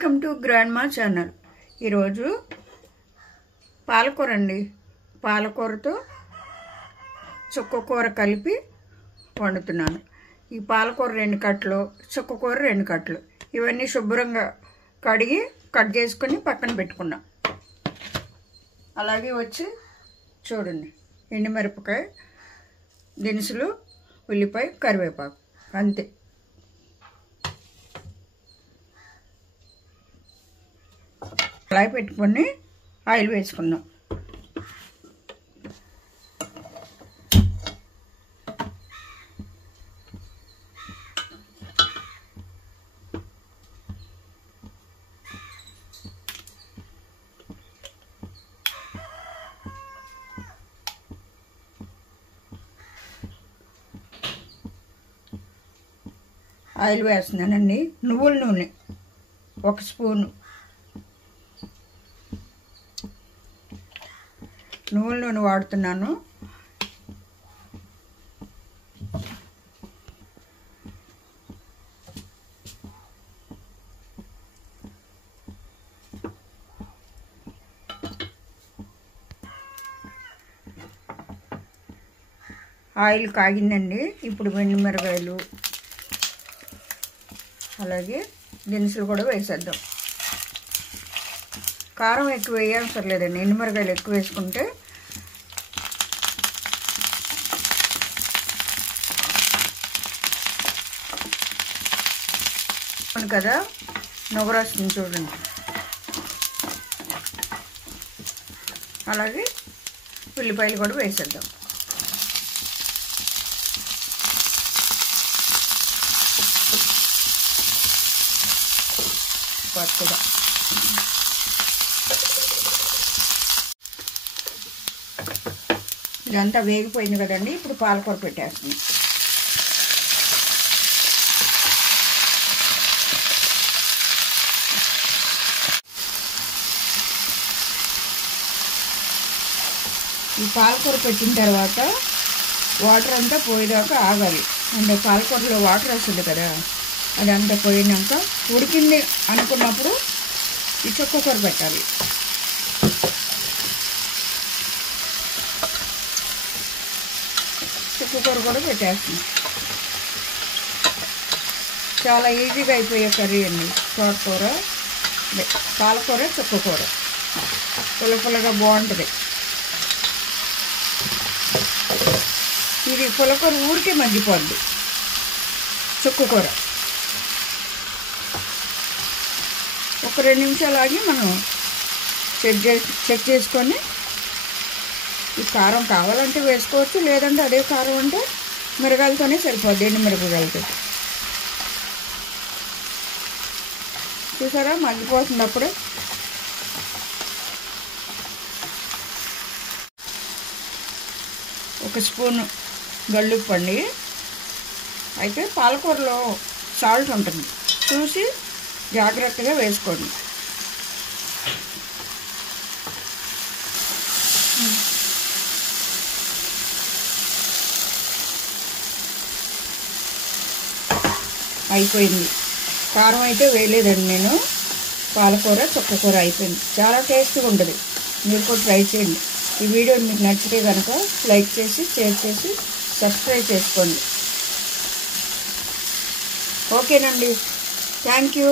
Welcome to grandma channel. ఈరోజు పాలకూర అండి. పాలకూరతో చుక్కకూర కలిపి వండుతున్నాను. ఈ పాలకూర 2 కట్టలు, చుక్కకూర 2 కట్టలు. ఇవన్నీ శుభ్రంగా కడిగి కట్ చేసుకొని పక్కన పెట్టుకున్నాం. అలాగే వచ్చి చూడండి, ఎండుమిరపకాయ, దినుసులు, ఉల్లిపాయ, కరివేపాకు, అంతే. కళాయి పెట్టుకొని ఆయిల్ వేసుకుందాం. ఆయిల్ వేస్తున్నానండి. నువ్వుల నూనె 1 స్పూను. నువ్వుల నూనె వాడుతున్నాను. ఆయిల్ కాగిందండి. ఇప్పుడు ఎండుమిరపకాయలు అలాగే దినుసులు కూడా వేసేద్దాం. కారం ఎక్కువ వేయాల్సిన లేదండి. ఎండుమిరపకాయలు ఎక్కువ వేసుకుంటే కదా నొగరు వస్తుంది చూడండి. అలాగే ఉల్లిపాయలు కూడా వేసేద్దాం. కొత్తగా ఇదంతా వేగిపోయింది కదండి. ఇప్పుడు పాలకూర పెట్టేస్తుంది. ఈ పాలకూర పెట్టిన తర్వాత వాటర్ అంతా పోయేదాకా ఆగాలి. అంటే పాలకూరలో వాటర్ వస్తుంది కదా, అదంతా పోయినాక ఉడికింది అనుకున్నప్పుడు ఈ చుక్కకూర పెట్టాలి. చుక్కకూర కూడా పెట్టేస్తుంది. చాలా ఈజీగా అయిపోయే కర్రీ అండి. తోటకూర, పాలకూర, చుక్కకూర పుల్లపుల్లగా బాగుంటుంది. ఇది పుల్లకూర ఊరికే మగ్గిపోద్ది. చుక్కకూర ఒక 2 నిమిషాలు ఆగి మనం చెక్ చేసుకొని ఈ కారం కావాలంటే వేసుకోవచ్చు, లేదంటే అదే కారం అంటే మిరగాయలతోనే సరిపోద్ది. ఎండు మిరపకాయలతో చూసారా మగ్గిపోతుంది. అప్పుడే ఒక స్పూను గల్లుప్పు అండి. అయితే పాలకూరలో సాల్ట్ ఉంటుంది, చూసి జాగ్రత్తగా వేసుకోండి. అయిపోయింది. కారం అయితే వేయలేదండి నేను. పాలకూర, చుక్కకూర అయిపోయింది. చాలా టేస్ట్గా ఉంటుంది. మీరు కూడా ట్రై చేయండి. ఈ వీడియో మీకు నచ్చితే కనుక లైక్ చేసి, షేర్ చేసి, సబ్స్క్రైబ్ చేసుకోండి. ఓకేనండి. Thank you.